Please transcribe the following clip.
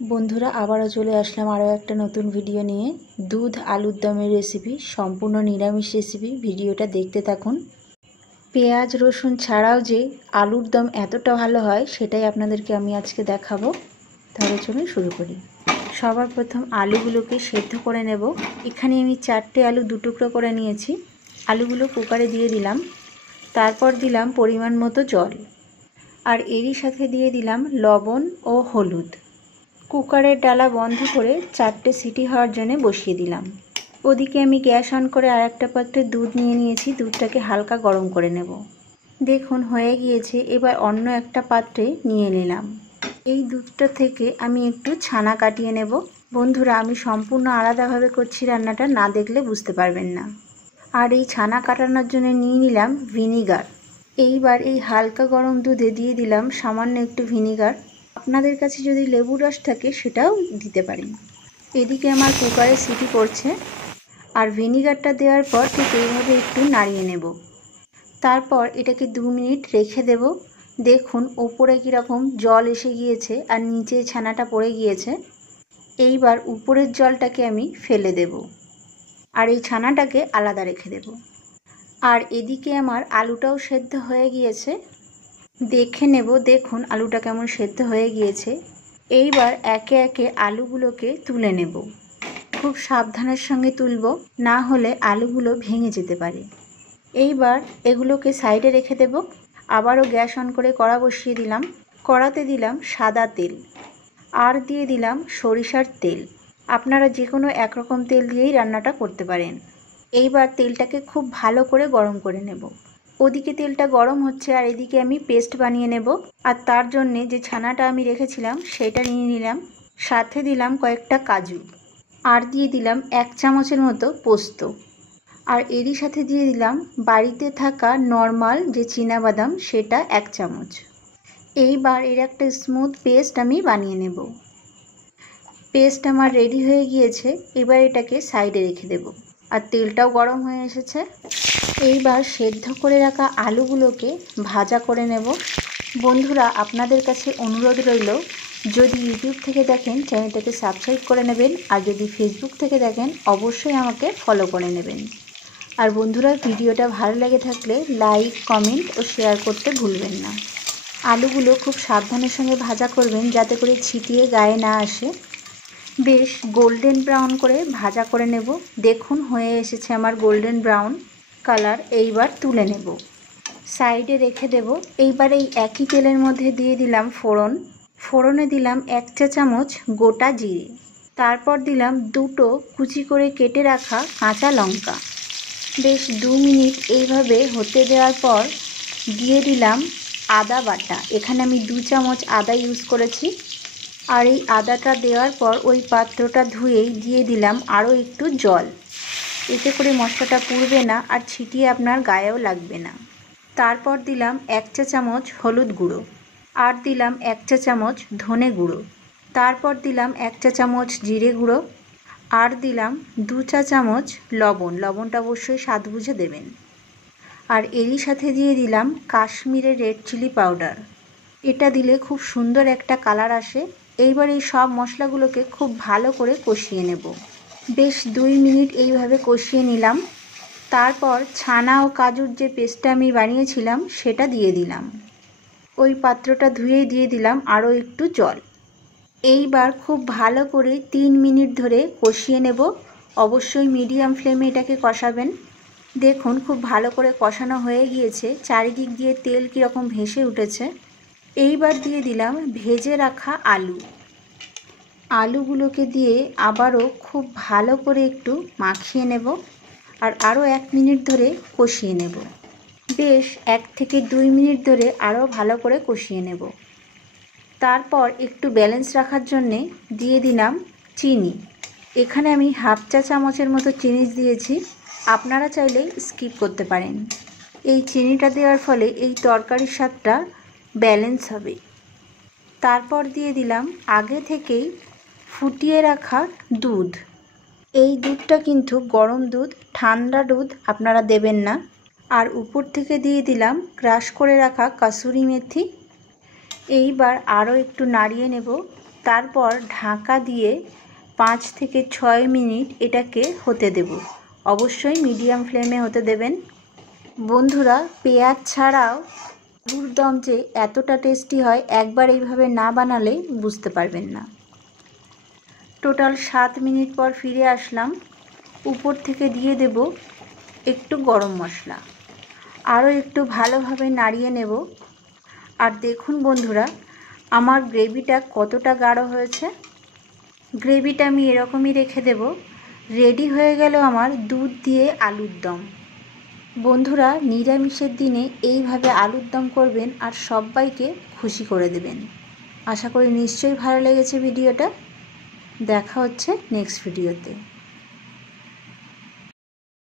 বন্ধুরা আবারও চলে আসলাম আরও একটা নতুন ভিডিও নিয়ে। দুধ আলুর দমের রেসিপি, সম্পূর্ণ নিরামিষ রেসিপি। ভিডিওটা দেখতে থাকুন। পেঁয়াজ রসুন ছাড়াও যে আলুর দম এতটা ভালো হয় সেটাই আপনাদেরকে আমি আজকে দেখাবো। তাহলে চলুন শুরু করি। সবার প্রথম আলুগুলোকে সেদ্ধ করে নেব। এখানে আমি 4টে আলু 2 টুকরো করে নিয়েছি। আলুগুলো কুকারে দিয়ে দিলাম। তারপর দিলাম পরিমাণ মতো জল, আর এরই সাথে দিয়ে দিলাম লবণ ও হলুদ। কুকারের ডালা বন্ধ করে 4টে সিটি হওয়ার জন্য বসিয়ে দিলাম। ওদিকে আমি গ্যাস অন করে আর একটা পাত্রে দুধ নিয়ে নিয়েছি। দুধটাকে হালকা গরম করে নেব। দেখুন হয়ে গিয়েছে। এবার অন্য একটা পাত্রে নিয়ে নিলাম। এই দুধটা থেকে আমি একটু ছানা কাটিয়ে নেব। বন্ধুরা, আমি সম্পূর্ণ আলাদাভাবে করছি রান্নাটা, না দেখলে বুঝতে পারবেন না। আর এই ছানা কাটানোর জন্য নিয়ে নিলাম ভিনিগার। এইবার এই হালকা গরম দুধে দিয়ে দিলাম সামান্য একটু ভিনিগার। আপনাদের কাছে যদি লেবুর রস থাকে সেটাও দিতে পারেন। এদিকে আমার কুকারে সিটি পড়ছে, আর ভিনিগারটা দেওয়ার পর ঠিক এইভাবে একটু নাড়িয়ে নেব। তারপর এটাকে 2 মিনিট রেখে দেব। দেখুন ওপরে কীরকম জল এসে গিয়েছে আর নিচে ছানাটা পড়ে গিয়েছে। এইবার উপরের জলটাকে আমি ফেলে দেব, আর এই ছানাটাকে আলাদা রেখে দেব। আর এদিকে আমার আলুটাও সেদ্ধ হয়ে গিয়েছে। দেখে নেব, দেখুন আলুটা কেমন সেদ্ধ হয়ে গিয়েছে। এইবার একে একে আলুগুলোকে তুলে নেব। খুব সাবধানের সঙ্গে তুলব, না হলে আলুগুলো ভেঙে যেতে পারে। এইবার এগুলোকে সাইডে রেখে দেব। আবারও গ্যাস অন করে কড়া বসিয়ে দিলাম। কড়াতে দিলাম সাদা তেল, আর দিয়ে দিলাম সরিষার তেল। আপনারা যে কোনো একরকম তেল দিয়েই রান্নাটা করতে পারেন। এইবার তেলটাকে খুব ভালো করে গরম করে নেব। ওদিকে তেলটা গরম হচ্ছে, আর এদিকে আমি পেস্ট বানিয়ে নেব। আর তার জন্যে যে ছানাটা আমি রেখেছিলাম সেটা নিয়ে নিলাম। সাথে দিলাম কয়েকটা কাজু, আর দিয়ে দিলাম 1 চামচের মতো পোস্ত, আর এরই সাথে দিয়ে দিলাম বাড়িতে থাকা নর্মাল যে চীনাবাদাম সেটা 1 চামচ। এইবার এর একটা স্মুথ পেস্ট আমি বানিয়ে নেব। পেস্ট আমার রেডি হয়ে গিয়েছে। এবার এটাকে সাইডে রেখে দেব। আর তেলটাও গরম হয়ে এসেছে। এইবার সেদ্ধ করে রাখা আলুগুলোকে ভাজা করে নেব। বন্ধুরা, আপনাদের কাছে অনুরোধ রইল, যদি ইউটিউব থেকে দেখেন চ্যানেলটাকে সাবস্ক্রাইব করে নেবেন, আর যদি ফেসবুক থেকে দেখেন অবশ্যই আমাকে ফলো করে নেবেন। আর বন্ধুরা, ভিডিওটা ভালো লেগে থাকলে লাইক, কমেন্ট ও শেয়ার করতে ভুলবেন না। আলুগুলো খুব সাবধানের সঙ্গে ভাজা করবেন, যাতে করে ছিটিয়ে গায়ে না আসে। বেশ গোল্ডেন ব্রাউন করে ভাজা করে নেব। দেখুন হয়ে এসেছে আমার গোল্ডেন ব্রাউন কালার। এইবার তুলে নেব, সাইডে রেখে দেব। এইবার এই একই তেলের মধ্যে দিয়ে দিলাম ফোড়ন। ফোড়নে দিলাম 1 চা চামচ গোটা জিরে। তারপর দিলাম 2টো কুচি করে কেটে রাখা কাঁচা লঙ্কা। বেশ 2 মিনিট এইভাবে হতে দেওয়ার পর দিয়ে দিলাম আদা বাটা। এখানে আমি 2 চামচ আদা ইউজ করেছি। আর এই আদাটা দেওয়ার পর ওই পাত্রটা ধুয়েই দিয়ে দিলাম আরও একটু জল। এতে করে মশলাটা পুড়বে না, আর ছিটিয়ে আপনার গায়েও লাগবে না। তারপর দিলাম 1 চা চামচ হলুদ গুঁড়ো, আর দিলাম 1 চা চামচ ধনে গুঁড়ো। তারপর দিলাম 1 চা চামচ জিরে গুঁড়ো, আর দিলাম 2 চা চামচ লবণ। লবণটা অবশ্যই স্বাদ বুঝে দেবেন। আর এরই সাথে দিয়ে দিলাম কাশ্মীরের রেড চিলি পাউডার। এটা দিলে খুব সুন্দর একটা কালার আসে। এইবার এই সব মশলাগুলোকে খুব ভালো করে কষিয়ে নেব। বেশ 2 মিনিট এইভাবে কষিয়ে নিলাম। তারপর ছানা ও কাজুর যে পেস্টটা আমি বানিয়েছিলাম সেটা দিয়ে দিলাম। ওই পাত্রটা ধুয়ে দিয়ে দিলাম আরও একটু জল। এইবার খুব ভালো করে 3 মিনিট ধরে কষিয়ে নেব। অবশ্যই মিডিয়াম ফ্লেমে এটাকে কষাবেন। দেখুন খুব ভালো করে কষানো হয়ে গিয়েছে। চারিদিক দিয়ে তেল কীরকম ভেসে উঠেছে। এইবার দিয়ে দিলাম ভেজে রাখা আলু। আলুগুলোকে দিয়ে আবারও খুব ভালো করে একটু মাখিয়ে নেব, আর আরও 1 মিনিট ধরে কষিয়ে নেব। বেশ 1 থেকে 2 মিনিট ধরে আরও ভালো করে কষিয়ে নেব। তারপর একটু ব্যালেন্স রাখার জন্যে দিয়ে দিলাম চিনি। এখানে আমি 1/2 চা চামচের মতো চিনি দিয়েছি। আপনারা চাইলে স্কিপ করতে পারেন। এই চিনিটা দেওয়ার ফলে এই তরকারির স্বাদটা ব্যালেন্স হবে। তারপর দিয়ে দিলাম আগে থেকেই ফুটিয়ে রাখা দুধ। এই দুধটা কিন্তু গরম দুধ, ঠান্ডা দুধ আপনারা দেবেন না। আর উপর থেকে দিয়ে দিলাম ক্রাশ করে রাখা কাসুরি মেথি। এইবার আরও একটু নাড়িয়ে নেব। তারপর ঢাকা দিয়ে 5 থেকে 6 মিনিট এটাকে হতে দেব। অবশ্যই মিডিয়াম ফ্লেমে হতে দেবেন। বন্ধুরা, পেঁয়াজ ছাড়াও আলুর দম যে এতটা টেস্টি হয়, একবার এইভাবে না বানালে বুঝতে পারবেন না। টোটাল 7 মিনিট পর ফিরে আসলাম। উপর থেকে দিয়ে দেব একটু গরম মশলা, আরও একটু ভালোভাবে নাড়িয়ে নেব। আর দেখুন বন্ধুরা, আমার গ্রেভিটা কতটা গাঢ় হয়েছে। গ্রেভিটা আমি এরকমই রেখে দেব। রেডি হয়ে গেল আমার দুধ দিয়ে আলুর দম। বন্ধুরা, নিরামিষের দিনে এইভাবে আলুর দম করবেন আর সবাইকে খুশি করে দেবেন। আশা করি নিশ্চয়ই ভালো লেগেছে ভিডিওটা। দেখা হচ্ছে নেক্সট ভিডিওতে।